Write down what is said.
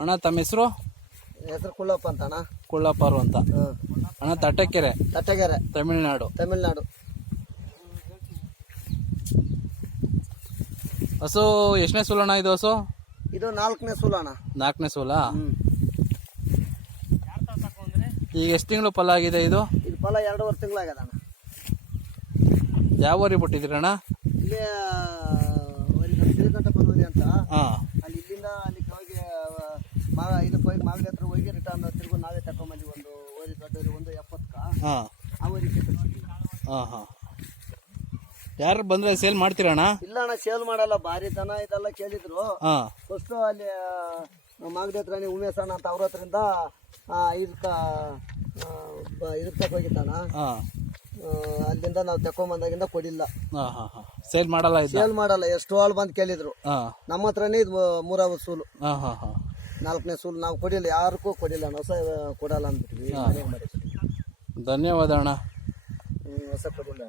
ಅಣ್ಣ ತಮ್ಮ ಹೆಸರು? ಹೆಸರು ಕುಳ್ಳಪ್ಪ ಅಂತ ಅಣ್ಣ. ಕುಳ್ಳಪ್ಪರು ಅಂತ. ಅಣ್ಣ ತಟ್ಟಕೆರೆ ತಮಿಳ್ನಾಡು. ಹಸು ಎಷ್ಟನೇ ಸೂಲಣ್ಣ ಇದು? ಹಸು ಇದು 4ನೇ ಸೂಲ ಅಣ್ಣ. 4ನೇ ಸೂಲ. ಈಗ ಎಷ್ಟು ತಿಂಗಳು ಫಲ ಆಗಿದೆ ಇದು? ಇದು ಫಲ 2.5 ತಿಂಗಳಾಗ್ಯದ ಅಣ್ಣ. ಯಾವ ಊರಿಗೆ ಬಿಟ್ಟಿದ್ದೀರಣ್ಣ? ಇಲ್ಲಿ ಶ್ರೀಕಂಠಪುರವರಿ ಅಂತ. ಅಲ್ಲಿ ಇಲ್ಲಿಂದ ಅಲ್ಲಿ ಹೋಗಿ ಇದಕ್ಕೆ ಹೋಗಿ ಮಾಗಡಿ ಹತ್ರ ಹೋಗಿ ರಿಟರ್ನ್ ತಿರುಗು ನಾವೇ ತಗೊಂಬಂದ್ವಿ. ಒಂದು ಓರಿ ದೊಡ್ಡ ಒಂದು 70 ಆ ಊರಿಗೆ. ಯಾರು ಬಂದ್ರೆ ಸೇಲ್ ಮಾಡ್ತೀರಣ್ಣ? ಇಲ್ಲ ಅಣ್ಣ, ಸೇಲ್ ಮಾಡಲ್ಲ. ಭಾರಿ ದನ ಇದೆಲ್ಲ ಕೇಳಿದ್ರು. ಫಸ್ಟ್ ಅಲ್ಲಿ ಮಾಗಡಿ ಹತ್ರ ಉಮೇಶ್ ಅಣ್ಣ ಅಂತ ಅವ್ರ ಹತ್ರಿಂದ ಇದಕ್ಕೆ ಹೋಗಿದ್ದಾನ. ಅಲ್ಲಿಂದ ನಾವು ತಕೊಂಬಂದಾಗಿಂದ ಕೊಡಿಲ್ಲ. ಸೇಲ್ ಮಾಡಲ್ಲ. ಎಷ್ಟು ಆಳು ಬಂದು ಕೇಳಿದ್ರು. ನಮ್ಮ ಹತ್ರನೇ ಇದು 3ನೇ ಸೂಲು, 4ನೇ ಸೂಲು. ನಾವು ಕೊಡಿಲ್ಲ, ಯಾರಿಗೂ ಕೊಡಿಲ್ಲ. ಹೊಸ ಕೊಡಲ್ಲ ಅಂದ್ಬಿಟ್ವಿ. ಧನ್ಯವಾದ ಅಣ್ಣ. ಹೊಸ ಕೊಡಿಲ್ಲ.